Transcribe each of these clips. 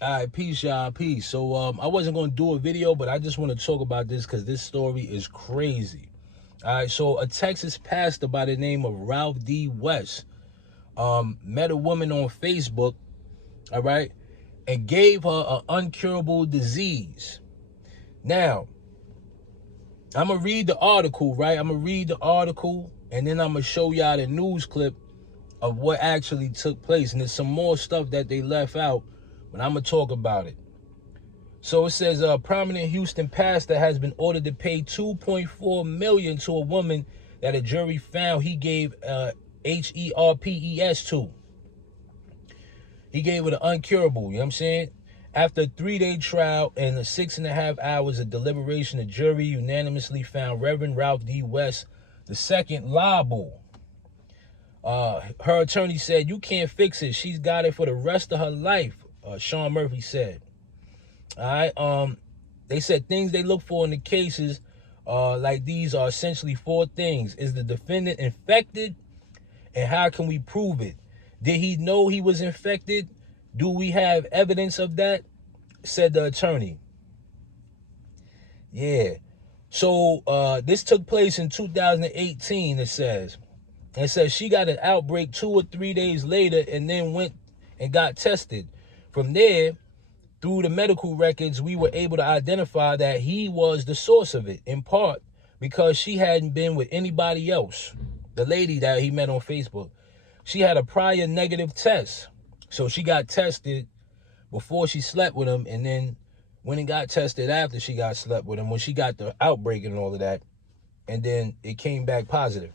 All right, peace, y'all, peace. So I wasn't going to do a video, but I just want to talk about this because this story is crazy. All right, so a Texas pastor by the name of Ralph D. West met a woman on Facebook, all right, and gave her an incurable disease. Now, I'm going to read the article, right? I'm going to read the article, and then I'm going to show y'all the news clip of what actually took place. And there's some more stuff that they left out, but I'm going to talk about it. So it says a prominent Houston pastor has been ordered to pay $2.4 million to a woman that a jury found he gave HERPES to. He gave it an incurable, you know what I'm saying? After a 3-day trial and a 6.5 hours of deliberation, the jury unanimously found Reverend Ralph D. West II liable. Her attorney said, "You can't fix it. She's got it for the rest of her life," Sean Murphy said. All right. They said things they look for in the cases like these are essentially 4 things. Is the defendant infected? And how can we prove it? Did he know he was infected? Do we have evidence of that? Said the attorney. Yeah. So this took place in 2018, it says. It says she got an outbreak 2 or 3 days later and then went and got tested. From there, through the medical records, we were able to identify that he was the source of it, in part because she hadn't been with anybody else. The lady that he met on Facebook, she had a prior negative test. So she got tested before she slept with him, and then went and got tested after she got slept with him when she got the outbreak and all of that, and then it came back positive.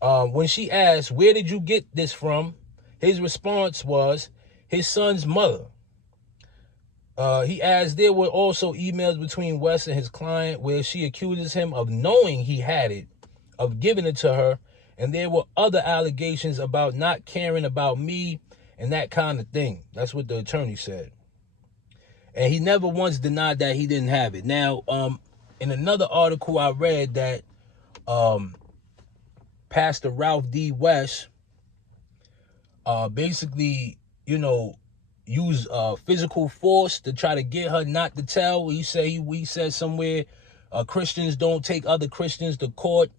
When she asked, "Where did you get this from?" his response was his son's mother. He adds there were also emails between West and his client where she accuses him of knowing he had it, of giving it to her, and there were other allegations about not caring about me and that kind of thing. That's what the attorney said. And he never once denied that he didn't have it. Now, in another article I read that Pastor Ralph D. West basically, use physical force to try to get her not to tell. We said somewhere Christians don't take other Christians to court.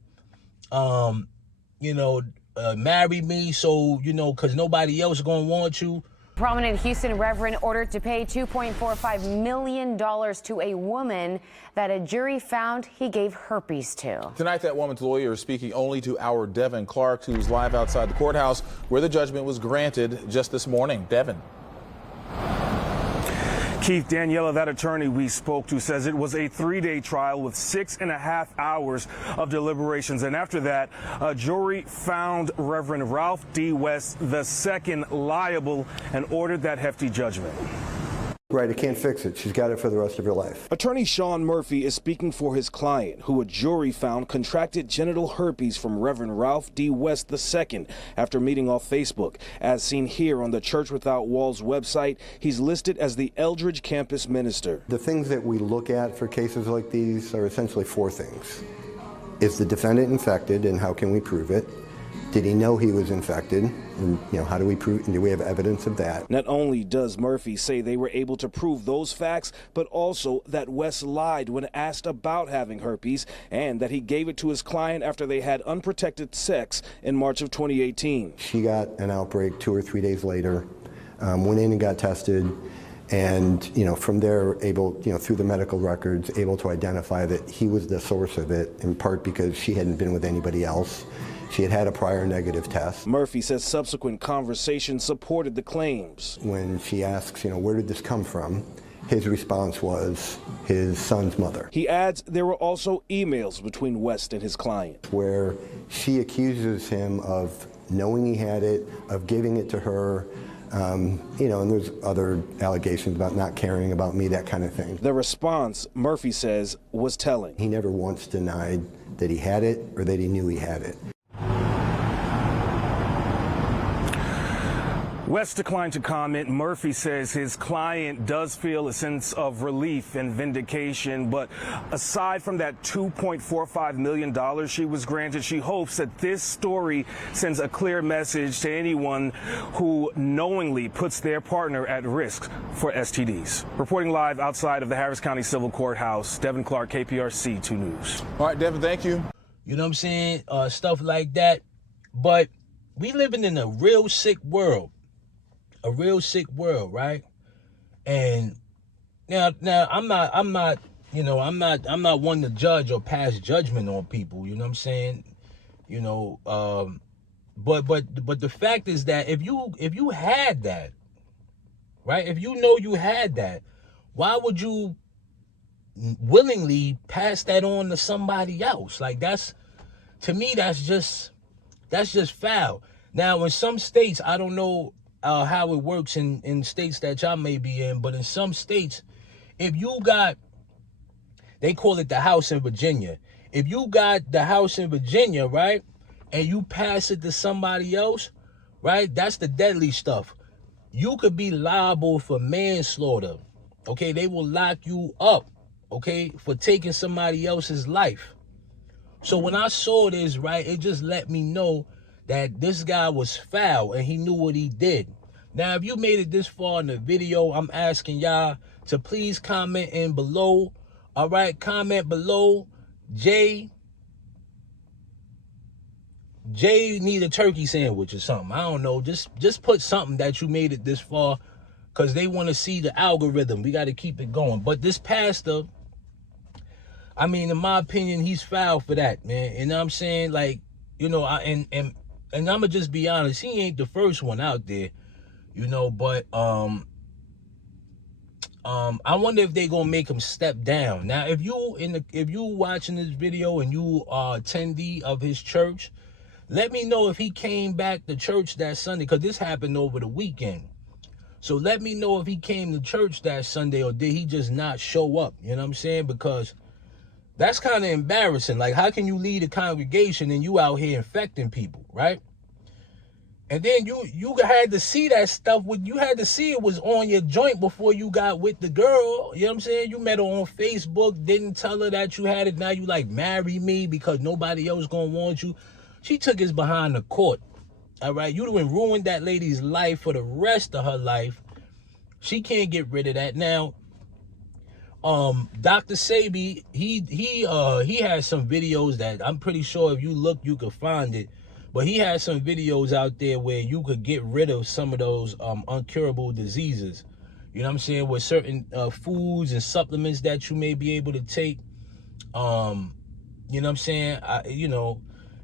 Marry me, so because nobody else gonna want you. Prominent Houston Reverend ordered to pay $2.45 million to a woman that a jury found he gave herpes to. Tonight, that woman's lawyer is speaking only to our Devin Clark, who's live outside the courthouse where the judgment was granted just this morning. Devin. Keith, Daniela, that attorney we spoke to, says it was a 3-day trial with 6.5 hours of deliberations. And after that, a jury found Reverend Ralph D. West II liable and ordered that hefty judgment. Right, it can't fix it. She's got it for the rest of her life. Attorney Sean Murphy is speaking for his client, who a jury found contracted genital herpes from Reverend Ralph D. West II after meeting off Facebook. As seen here on the Church Without Walls website, he's listed as the Eldridge campus minister. The things that we look at for cases like these are essentially 4 things. Is the defendant infected, and how can we prove it? Did he know he was infected? And, how do we prove? Do we have evidence of that? Not only does Murphy say they were able to prove those facts, but also that West lied when asked about having herpes and that he gave it to his client after they had unprotected sex in March of 2018. She got an outbreak 2 or 3 days later, went in and got tested, and from there able, through the medical records, able to identify that he was the source of it, in part because she hadn't been with anybody else. She had had a prior negative test. Murphy says subsequent conversations supported the claims. When she asks, where did this come from? His response was his son's mother. He adds there were also emails between West and his client, where she accuses him of knowing he had it, of giving it to her, and there's other allegations about not caring about me, that kind of thing. The response, Murphy says, was telling. He never once denied that he had it or that he knew he had it. West declined to comment. Murphy says his client does feel a sense of relief and vindication, but aside from that $2.45 million she was granted, she hopes that this story sends a clear message to anyone who knowingly puts their partner at risk for STDs. Reporting live outside of the Harris County Civil Courthouse, Devin Clark, KPRC 2 News. All right, Devin, thank you. You know what I'm saying? Stuff like that. But we living in a real sick world. A real sick world, right? And now I'm not one to judge or pass judgment on people, you know what I'm saying? You know, but the fact is that if you had that, right? If you know you had that, why would you willingly pass that on to somebody else? Like, to me, that's just foul. Now, in some states, I don't know how it works in states that y'all may be in, but in some states, if you got, they call it the house in Virginia. If you got the house in Virginia, right, and you pass it to somebody else, right, that's the deadly stuff. You could be liable for manslaughter, okay? They will lock you up, okay, for taking somebody else's life. So when I saw this, right, it just let me know that this guy was foul and he knew what he did. Now, if you made it this far in the video, I'm asking y'all to please comment in below. All right, comment below. Jay need a turkey sandwich or something. I don't know. Just put something that you made it this far, because they want to see the algorithm. We got to keep it going. But this pastor, I mean, in my opinion, he's foul for that, man. You know what I'm saying? Like, you know, and I'm gonna just be honest, he ain't the first one out there, you know, but I wonder if they gonna make him step down. Now, if you watching this video and you are attendee of his church, let me know if he came back to church that Sunday, because this happened over the weekend. So let me know if he came to church that Sunday, or did he just not show up? You know what I'm saying? Because that's kind of embarrassing. Like, how can you lead a congregation and you out here infecting people, right? And then you had to see that stuff. You had to see it was on your joint before you got with the girl. You know what I'm saying? You met her on Facebook, didn't tell her that you had it. Now you like, marry me because nobody else gonna want you. She took his behind the court. All right, you done ruined that lady's life for the rest of her life. She can't get rid of that. Now, Dr. Sebi, he has some videos that I'm pretty sure if you look, you could find it. But he has some videos out there where you could get rid of some of those incurable diseases. You know what I'm saying? With certain foods and supplements that you may be able to take. You know what I'm saying?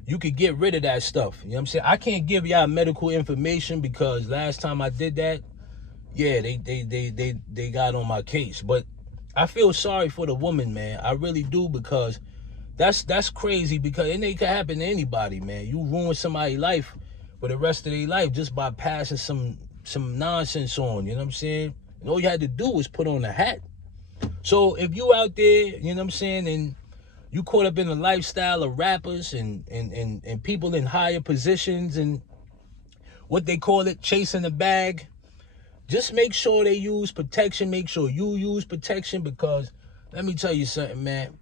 You could get rid of that stuff. You know what I'm saying? I can't give y'all medical information because last time I did that, yeah, they got on my case. But I feel sorry for the woman, man. I really do, because that's crazy, because it could happen to anybody, man. You ruin somebody's life for the rest of their life just by passing some nonsense on, you know what I'm saying? And all you had to do was put on a hat. So if you out there, you know what I'm saying, and you caught up in the lifestyle of rappers and people in higher positions and what they call it, chasing the bag, just make sure they use protection. Make sure you use protection, because let me tell you something, man.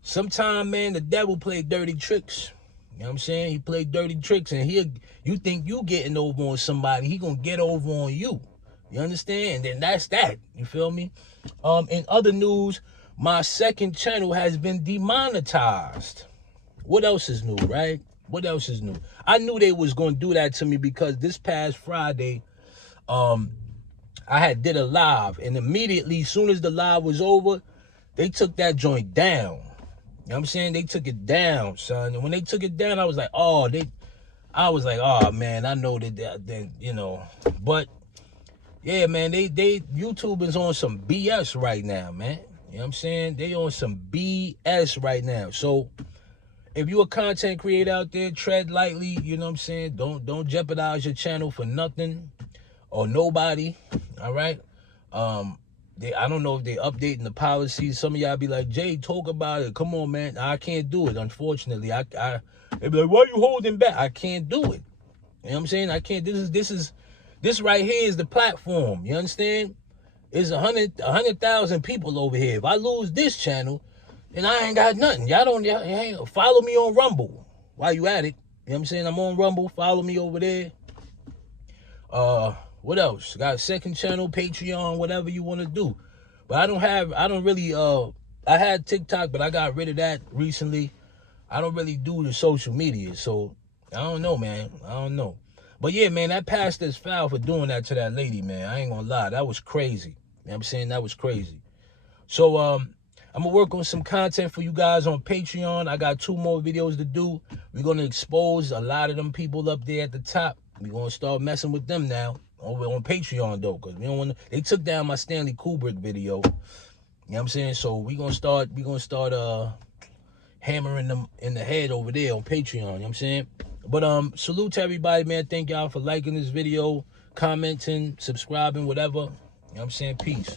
Sometimes, man, the devil play dirty tricks. You know what I'm saying? He play dirty tricks, and you think you getting over on somebody, he gonna get over on you. You understand? And then that's that. You feel me? In other news, my second channel has been demonetized. What else is new, right? What else is new? I knew they was gonna do that to me, because this past Friday, I had did a live, and immediately, as soon as the live was over, they took that joint down. You know what I'm saying? They took it down, son. And when they took it down, I was like, oh, man, I know that, you know. But yeah, man, they YouTube is on some BS right now, man. You know what I'm saying? They on some BS right now. So if you a content creator out there, tread lightly. You know what I'm saying? Don't jeopardize your channel for nothing or nobody. All right. I don't know if they updating the policies. Some of y'all be like, Jay, talk about it. Come on, man. I can't do it. Unfortunately, they be like, why are you holding back? I can't do it. You know what I'm saying? I can't. This This right here is the platform. You understand? It's 100,000 people over here. If I lose this channel, then I ain't got nothing. Y'all ain't follow me on Rumble while you at it. You know what I'm saying? I'm on Rumble. Follow me over there. What else? Got a second channel, Patreon, whatever you want to do. But I don't really, I had TikTok, but I got rid of that recently. I don't really do the social media, so I don't know, man. I don't know. But yeah, man, that pastor's foul for doing that to that lady, man. I ain't gonna lie. That was crazy. You know what I'm saying? That was crazy. So, I'm gonna work on some content for you guys on Patreon. I got 2 more videos to do. We're gonna expose a lot of them people up there at the top. We're gonna start messing with them now over on Patreon though, because we don't want to. They took down my Stanley Kubrick video. You know what I'm saying? So we're gonna start hammering them in the head over there on Patreon. You know what I'm saying? But salute to everybody, man. Thank y'all for liking this video, commenting, subscribing, whatever. You know what I'm saying? Peace.